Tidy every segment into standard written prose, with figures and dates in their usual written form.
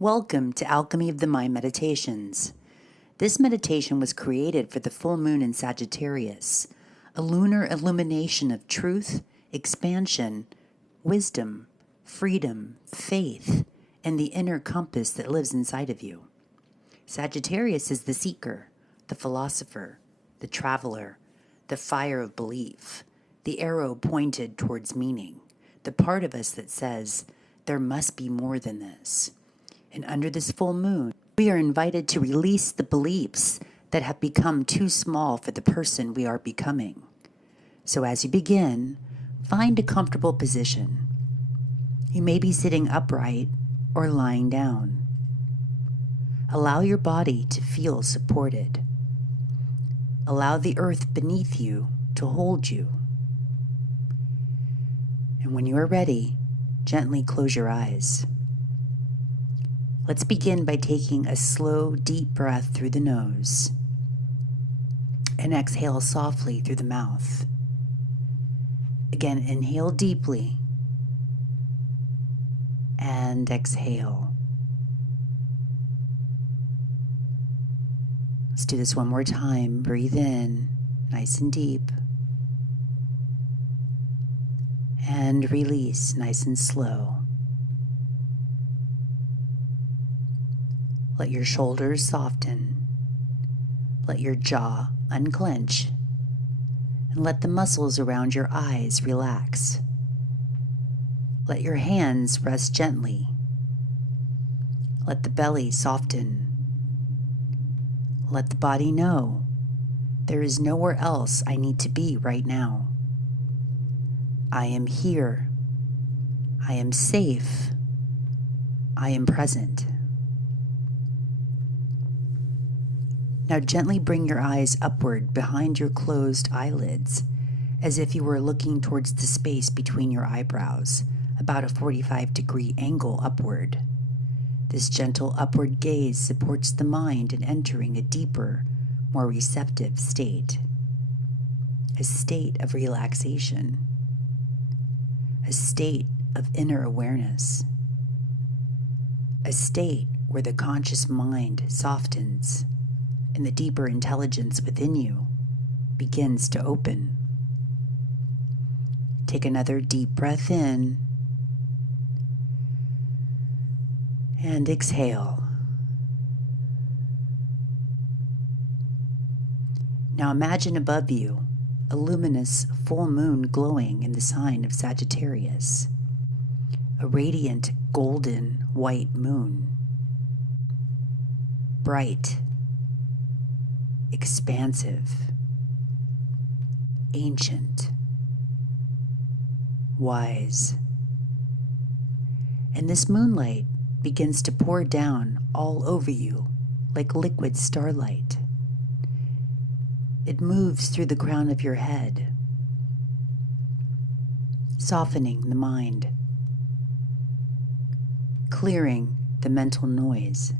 Welcome to Alchemy of the Mind Meditations. This meditation was created for the full moon in Sagittarius, a lunar illumination of truth, expansion, wisdom, freedom, faith, and the inner compass that lives inside of you. Sagittarius is the seeker, the philosopher, the traveler, the fire of belief, the arrow pointed towards meaning, the part of us that says, there must be more than this. And under this full moon, we are invited to release the beliefs that have become too small for the person we are becoming. So as you begin, find a comfortable position. You may be sitting upright or lying down. Allow your body to feel supported. Allow the earth beneath you to hold you. And when you are ready, gently close your eyes. Let's begin by taking a slow, deep breath through the nose and exhale softly through the mouth. Again, inhale deeply and exhale. Let's do this one more time. Breathe in, nice and deep, and release, nice and slow. Let your shoulders soften. Let your jaw unclench. And let the muscles around your eyes relax. Let your hands rest gently. Let the belly soften. Let the body know there is nowhere else I need to be right now. I am here. I am safe. I am present. Now gently bring your eyes upward behind your closed eyelids, as if you were looking towards the space between your eyebrows, about a 45-degree angle upward. This gentle upward gaze supports the mind in entering a deeper, more receptive state. A state of relaxation. A state of inner awareness. A state where the conscious mind softens and the deeper intelligence within you begins to open. Take another deep breath in and exhale. Now imagine above you a luminous full moon glowing in the sign of Sagittarius, a radiant golden white moon, bright, expansive, ancient, wise. And this moonlight begins to pour down all over you like liquid starlight. It moves through the crown of your head, softening the mind, clearing the mental noise,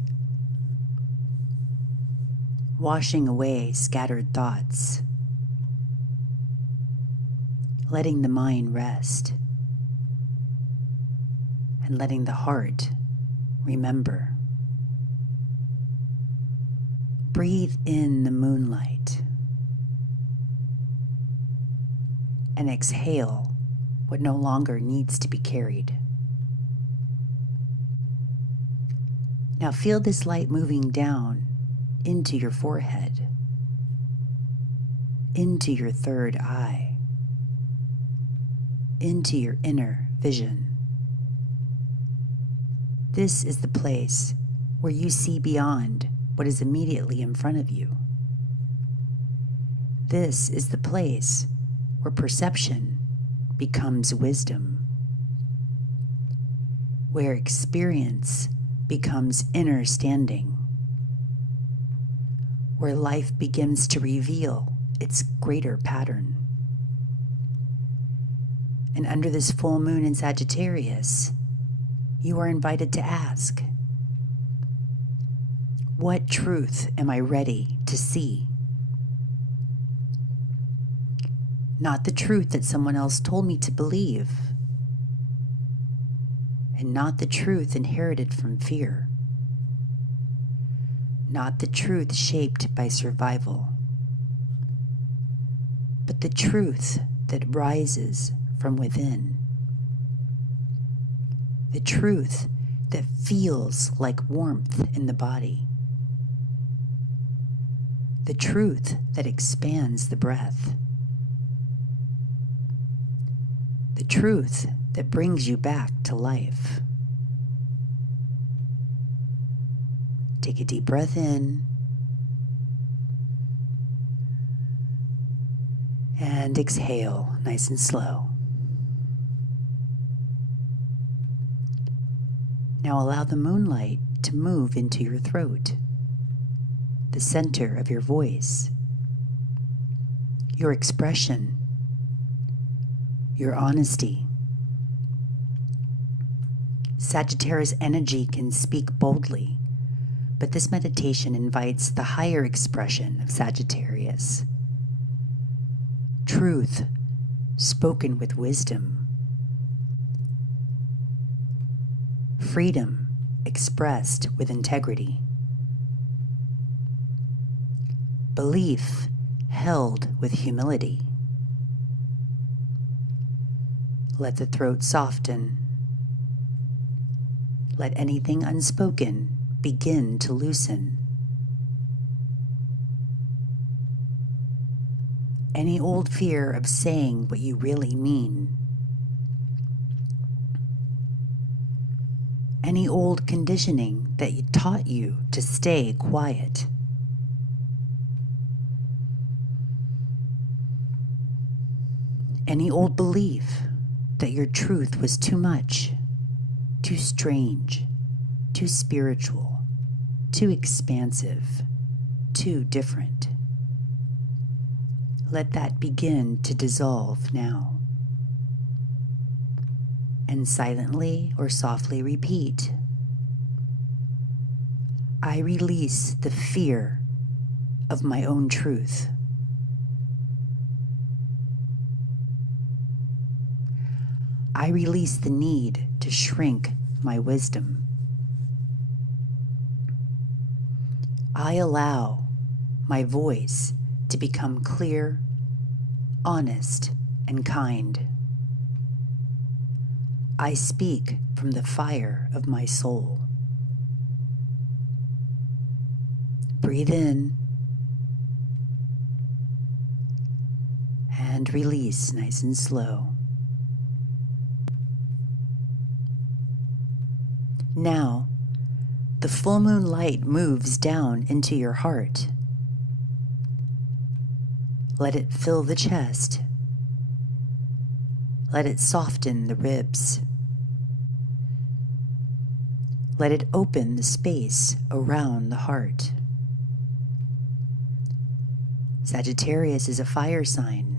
washing away scattered thoughts, letting the mind rest, and letting the heart remember. Breathe in the moonlight and exhale what no longer needs to be carried. Now feel this light moving down into your forehead, into your third eye, into your inner vision. This is the place where you see beyond what is immediately in front of you. This is the place where perception becomes wisdom, where experience becomes inner standing, where life begins to reveal its greater pattern. And under this full moon in Sagittarius, you are invited to ask, what truth am I ready to see? Not the truth that someone else told me to believe, and not the truth inherited from fear. not the truth shaped by survival, but the truth that rises from within, the truth that feels like warmth in the body, the truth that expands the breath, the truth that brings you back to life. Take a deep breath in and exhale nice and slow. Now allow the moonlight to move into your throat, the center of your voice, your expression, your honesty. Sagittarius energy can speak boldly, but this meditation invites the higher expression of Sagittarius. Truth spoken with wisdom. Freedom expressed with integrity. Belief held with humility. Let the throat soften. Let anything unspoken begin to loosen. Any old fear of saying what you really mean. Any old conditioning that taught you to stay quiet. Any old belief that your truth was too much, too strange, too spiritual, too expansive, too different. Let that begin to dissolve now. And silently or softly repeat, I release the fear of my own truth. I release the need to shrink my wisdom. I allow my voice to become clear, honest, and kind. I speak from the fire of my soul. Breathe in and release nice and slow. Now, the full moon light moves down into your heart. Let it fill the chest. Let it soften the ribs. Let it open the space around the heart. Sagittarius is a fire sign,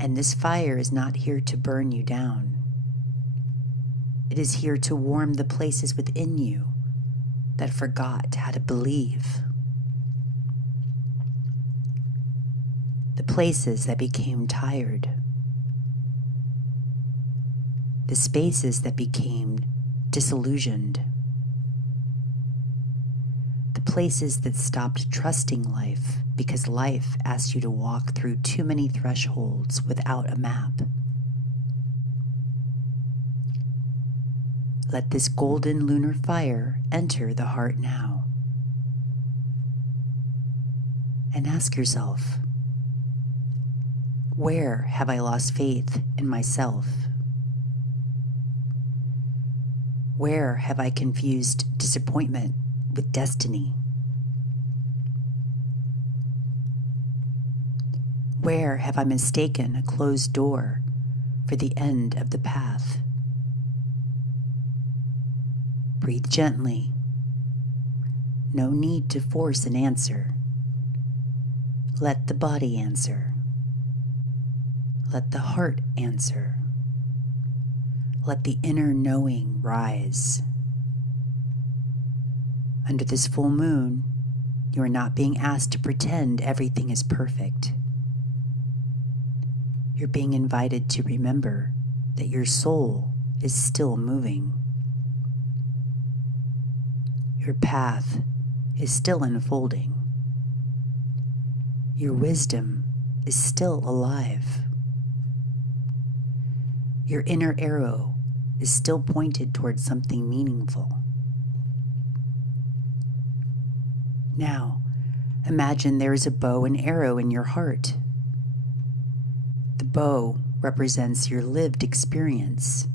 and this fire is not here to burn you down. It is here to warm the places within you that forgot how to believe. The places that became tired. The spaces that became disillusioned. The places that stopped trusting life because life asked you to walk through too many thresholds without a map. Let this golden lunar fire enter the heart now. And ask yourself, where have I lost faith in myself? Where have I confused disappointment with destiny? Where have I mistaken a closed door for the end of the path? Breathe gently. No need to force an answer. Let the body answer. Let the heart answer. Let the inner knowing rise. Under this full moon, you are not being asked to pretend everything is perfect. You're being invited to remember that your soul is still moving. Your path is still unfolding. Your wisdom is still alive. Your inner arrow is still pointed towards something meaningful. Now, imagine there is a bow and arrow in your heart. The bow represents your lived experience,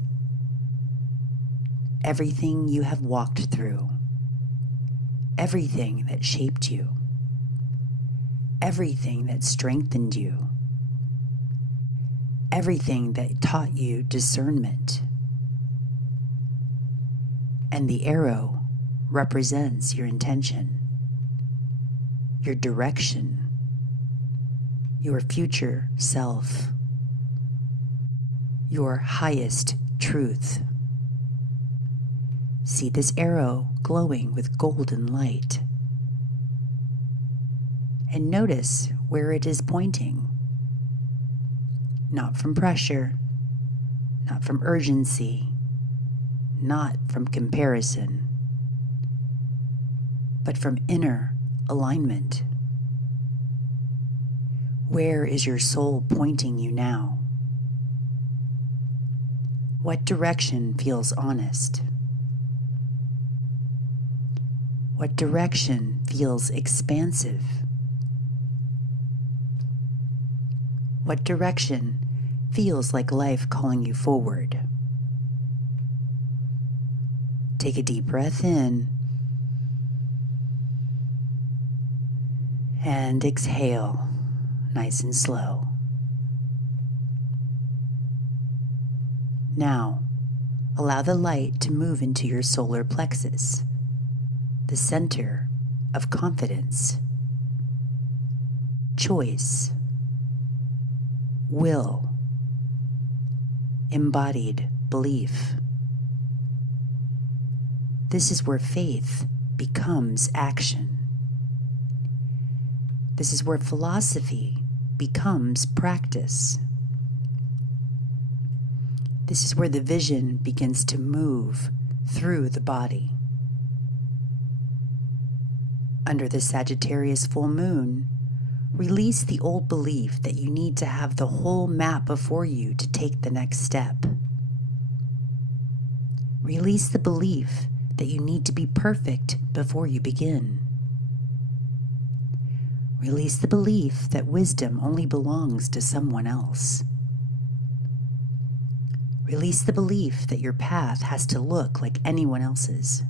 everything you have walked through, everything that shaped you, everything that strengthened you, everything that taught you discernment. And the arrow represents your intention, your direction, your future self, your highest truth. See this arrow glowing with golden light. And notice where it is pointing. Not from pressure, not from urgency, not from comparison, but from inner alignment. Where is your soul pointing you now? What direction feels honest? What direction feels expansive? What direction feels like life calling you forward? Take a deep breath in and exhale, nice and slow. Now, allow the light to move into your solar plexus, the center of confidence, choice, will, embodied belief. This is where faith becomes action. This is where philosophy becomes practice. This is where the vision begins to move through the body. Under the Sagittarius full moon, release the old belief that you need to have the whole map before you to take the next step. Release the belief that you need to be perfect before you begin. Release the belief that wisdom only belongs to someone else. Release the belief that your path has to look like anyone else's.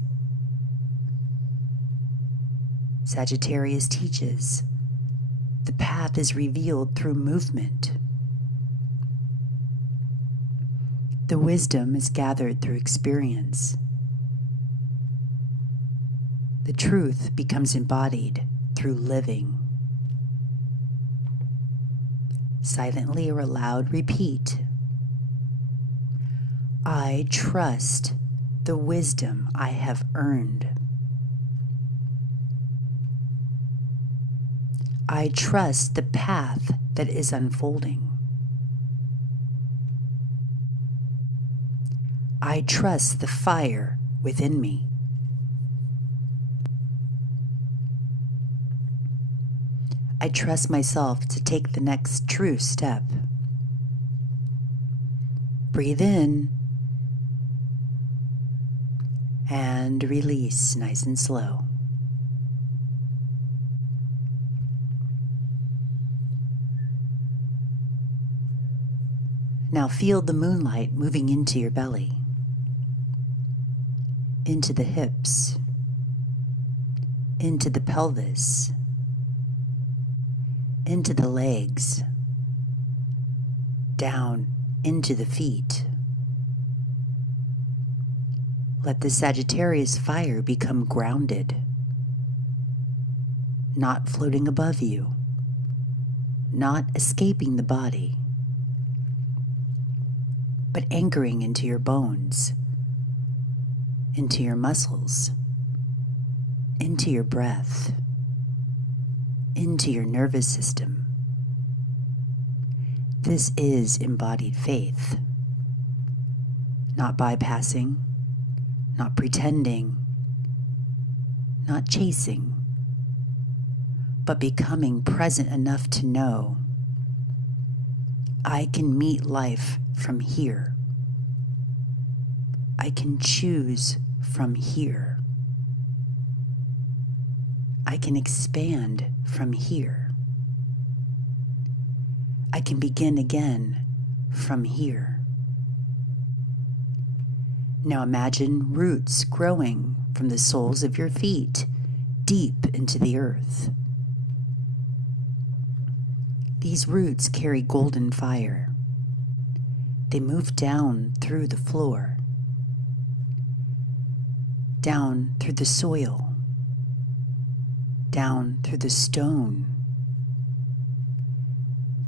Sagittarius teaches, the path is revealed through movement. The wisdom is gathered through experience. The truth becomes embodied through living. Silently or aloud repeat, I trust the wisdom I have earned. I trust the path that is unfolding. I trust the fire within me. I trust myself to take the next true step. Breathe in and release nice and slow. Now feel the moonlight moving into your belly, into the hips, into the pelvis, into the legs, down into the feet. Let the Sagittarius fire become grounded, not floating above you, not escaping the body, but anchoring into your bones, into your muscles, into your breath, into your nervous system. This is embodied faith. Not bypassing, not pretending, not chasing, but becoming present enough to know I can meet life from here. I can choose from here. I can expand from here. I can begin again from here. Now imagine roots growing from the soles of your feet deep into the earth. These roots carry golden fire. They move down through the floor, down through the soil, down through the stone,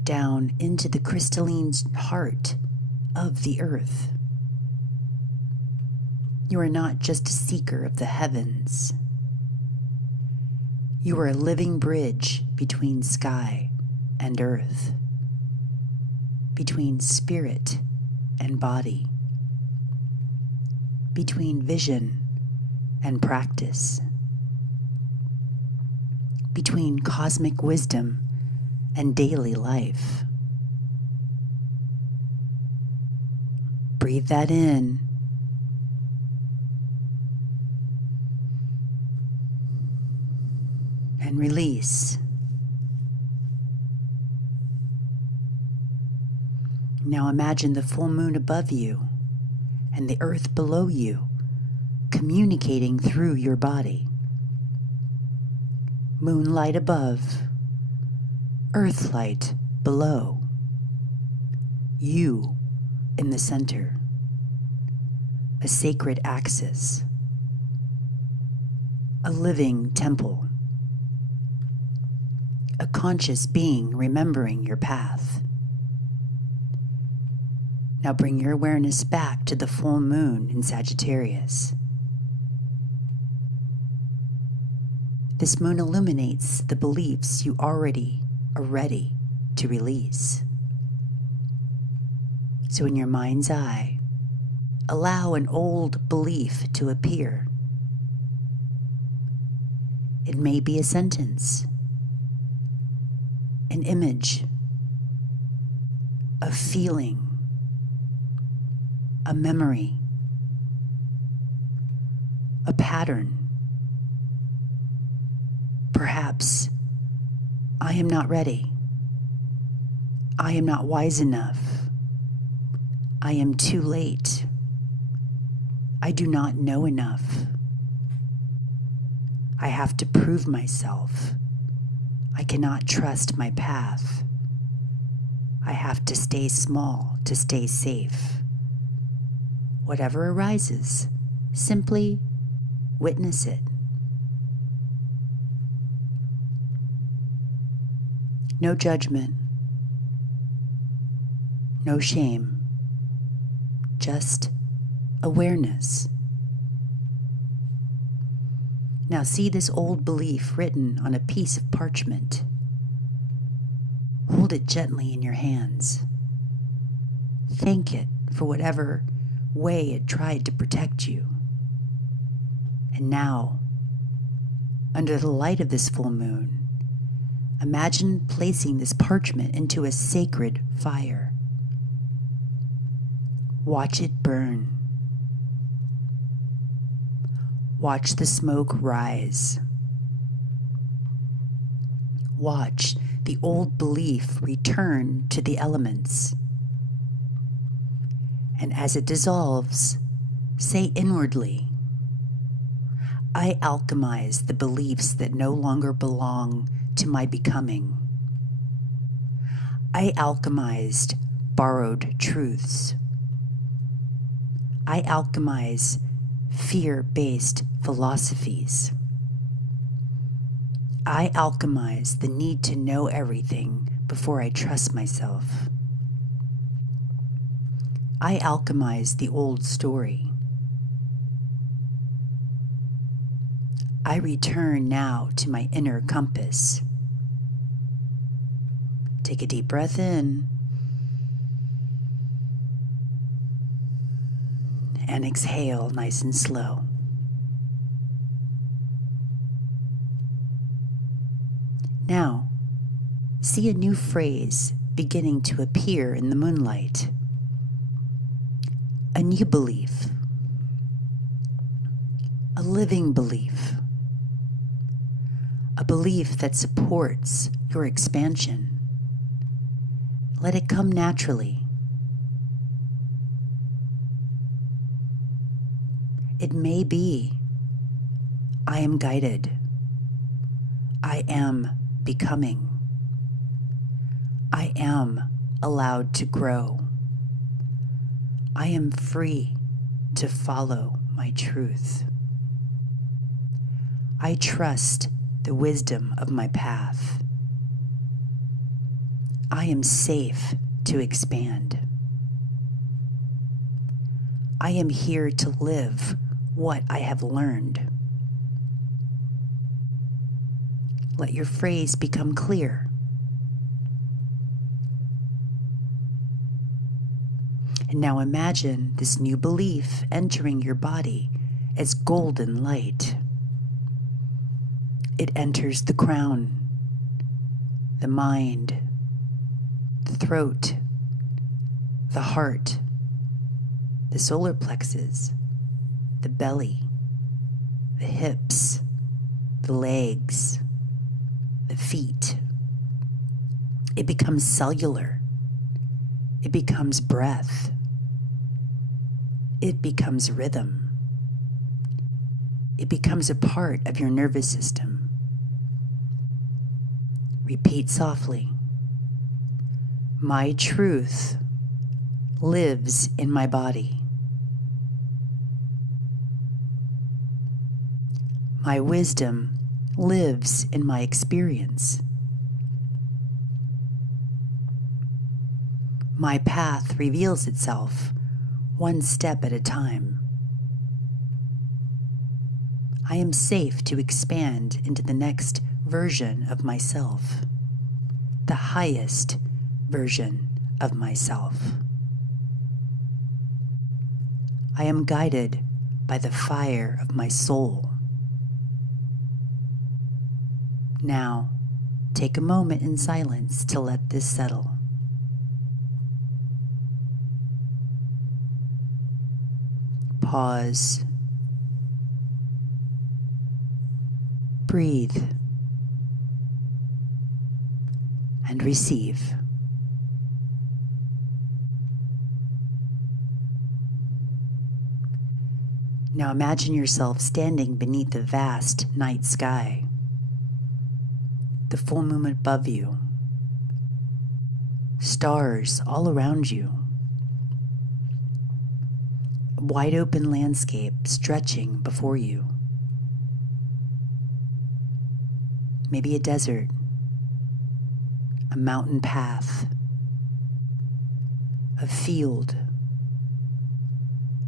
down into the crystalline heart of the earth. You are not just a seeker of the heavens. You are a living bridge between sky and earth, between spirit and body, between vision and practice, between cosmic wisdom and daily life. Breathe that in. And release. Now imagine the full moon above you and the earth below you communicating through your body. Moonlight above, earthlight below, you in the center, a sacred axis, a living temple, a conscious being remembering your path. Now bring your awareness back to the full moon in Sagittarius. This moon illuminates the beliefs you already are ready to release. So in your mind's eye, allow an old belief to appear. It may be a sentence, an image, a feeling, a memory, a pattern. Perhaps, I am not ready. I am not wise enough. I am too late. I do not know enough. I have to prove myself. I cannot trust my path. I have to stay small to stay safe. Whatever arises, simply witness it. No judgment, no shame, just awareness. Now see this old belief written on a piece of parchment. Hold it gently in your hands. Thank it for whatever way it tried to protect you. And now, under the light of this full moon, imagine placing this parchment into a sacred fire. Watch it burn. Watch the smoke rise. Watch the old belief return to the elements. And as it dissolves, say inwardly, I alchemize the beliefs that no longer belong to my becoming. I alchemized borrowed truths. I alchemize fear-based philosophies. I alchemize the need to know everything before I trust myself. I alchemize the old story. I return now to my inner compass. Take a deep breath in and exhale nice and slow. Now, see a new phrase beginning to appear in the moonlight. A new belief. A living belief. A belief that supports your expansion. Let it come naturally. It may be, I am guided. I am becoming. I am allowed to grow. I am free to follow my truth. I trust the wisdom of my path. I am safe to expand. I am here to live what I have learned. Let your phrase become clear. And now imagine this new belief entering your body as golden light. It enters the crown, the mind, the throat, the heart, the solar plexus, the belly, the hips, the legs, the feet. It becomes cellular. It becomes breath. It becomes rhythm. It becomes a part of your nervous system. Repeat softly. My truth lives in my body. My wisdom lives in my experience. My path reveals itself one step at a time. I am safe to expand into the next version of myself, the highest version of myself. I am guided by the fire of my soul. Now, take a moment in silence to let this settle. Pause. Breathe. And receive. Now imagine yourself standing beneath the vast night sky. The full moon above you. Stars all around you. A wide open landscape stretching before you. Maybe a desert, a mountain path, a field,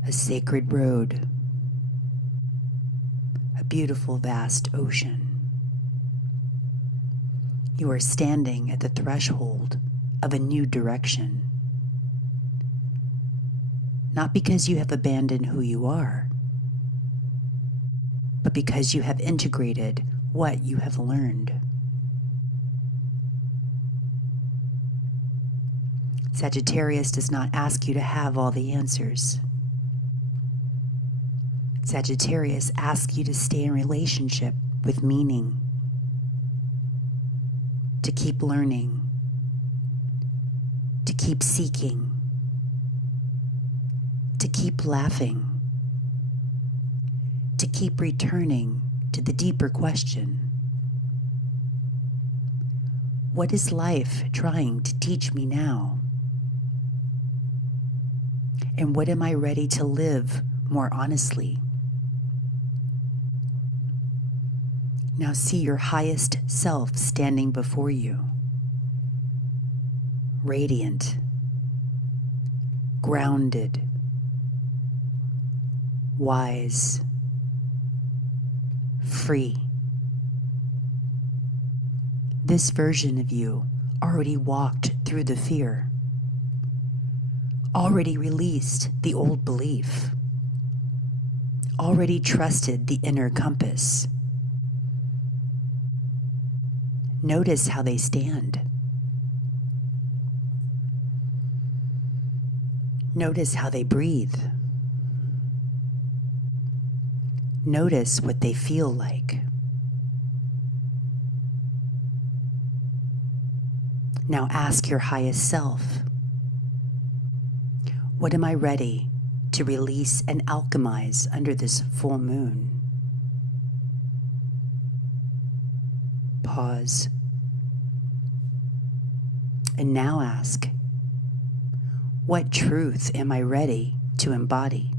a sacred road, a beautiful vast ocean. You are standing at the threshold of a new direction. Not because you have abandoned who you are, but because you have integrated what you have learned. Sagittarius does not ask you to have all the answers. Sagittarius asks you to stay in relationship with meaning, to keep learning, to keep seeking, to keep laughing, to keep returning to the deeper question. What is life trying to teach me now? And what am I ready to live more honestly? Now see your highest self standing before you. Radiant, grounded, wise, free. This version of you already walked through the fear, already released the old belief, already trusted the inner compass. Notice how they stand. Notice how they breathe. Notice what they feel like. Now ask your highest self, what am I ready to release and alchemize under this full moon? Pause. And now ask, what truth am I ready to embody?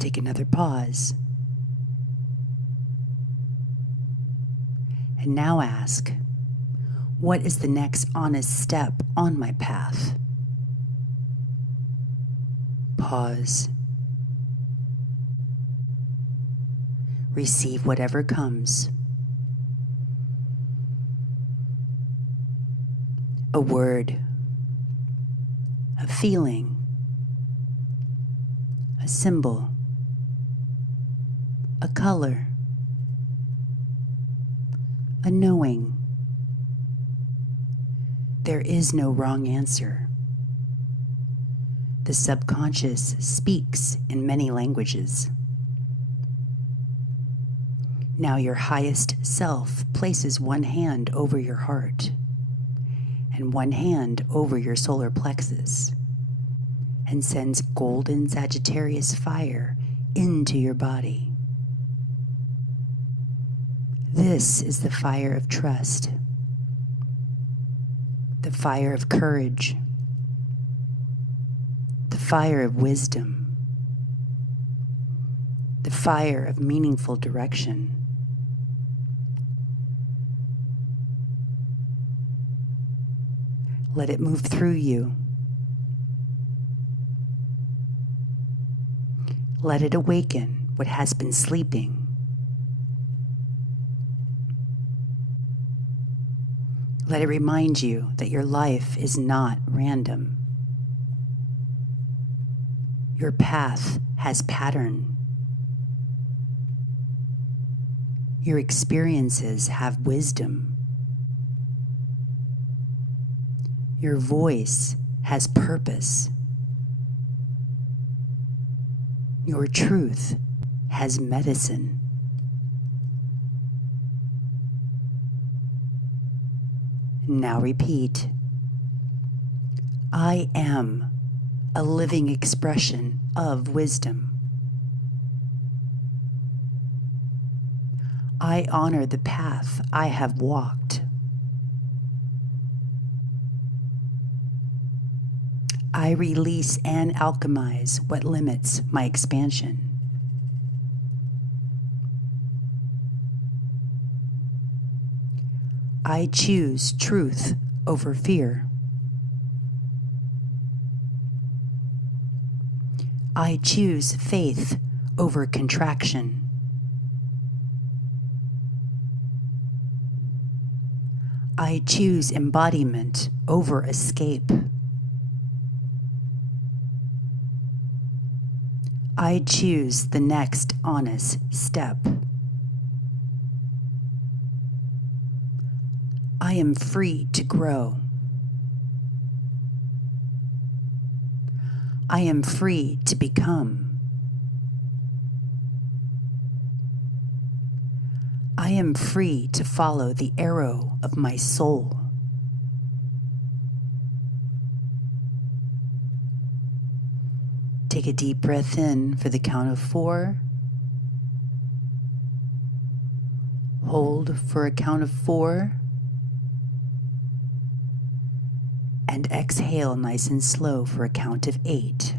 Take another pause. And now ask, what is the next honest step on my path? Pause. Receive whatever comes. A word, a feeling, a symbol, a color, a knowing. There is no wrong answer. The subconscious speaks in many languages. Now your highest self places one hand over your heart and one hand over your solar plexus and sends golden Sagittarius fire into your body. This is the fire of trust, the fire of courage, the fire of wisdom, the fire of meaningful direction. Let it move through you. Let it awaken what has been sleeping. Let it remind you that your life is not random. Your path has pattern. Your experiences have wisdom. Your voice has purpose. Your truth has medicine. Now repeat. I am a living expression of wisdom. I honor the path I have walked. I release and alchemize what limits my expansion. I choose truth over fear. I choose faith over contraction. I choose embodiment over escape. I choose the next honest step. I am free to grow. I am free to become. I am free to follow the arrow of my soul. Take a deep breath in for the count of 4. Hold for a count of 4. And exhale nice and slow for a count of 8.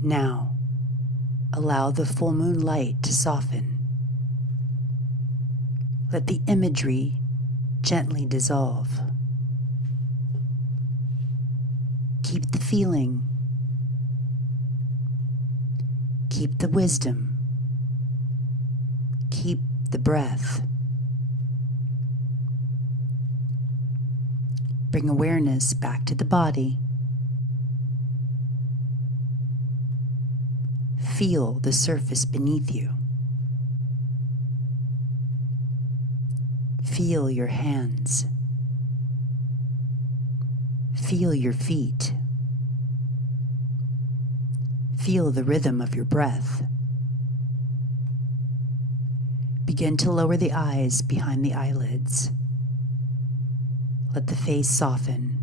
Now, allow the full moon light to soften. Let the imagery gently dissolve. Keep the feeling. Keep the wisdom. Keep the breath. Bring awareness back to the body. feel the surface beneath you. Feel your hands. Feel your feet. Feel the rhythm of your breath. Begin to lower the eyes behind the eyelids. Let the face soften.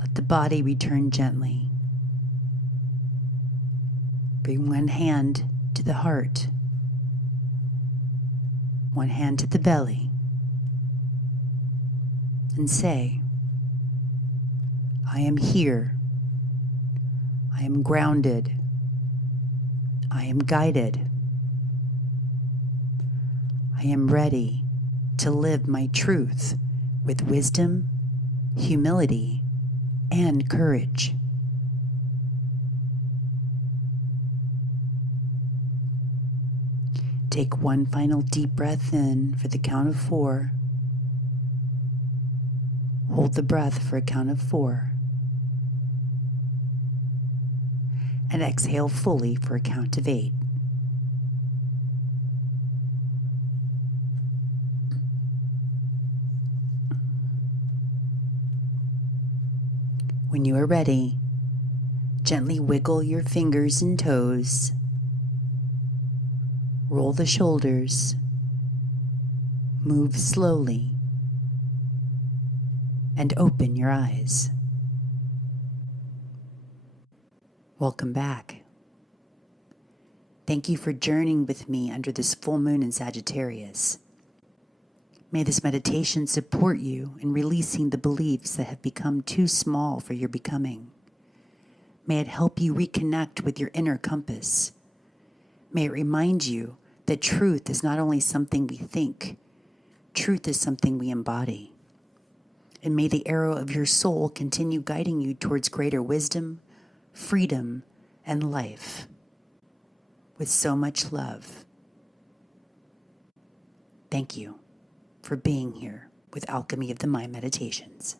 Let the body return gently. Bring one hand to the heart, one hand to the belly, and say, I am here. I am grounded. I am guided. I am ready to live my truth with wisdom, humility, and courage. Take one final deep breath in for the count of 4. Hold the breath for a count of 4. And exhale fully for a count of 8. When you are ready, gently wiggle your fingers and toes. Roll the shoulders. Move slowly. And open your eyes. Welcome back. Thank you for journeying with me under this full moon in Sagittarius. May this meditation support you in releasing the beliefs that have become too small for your becoming. May it help you reconnect with your inner compass. May it remind you that truth is not only something we think, truth is something we embody. And may the arrow of your soul continue guiding you towards greater wisdom, freedom, and life. With so much love. Thank you for being here with Alchemy of the Mind Meditations.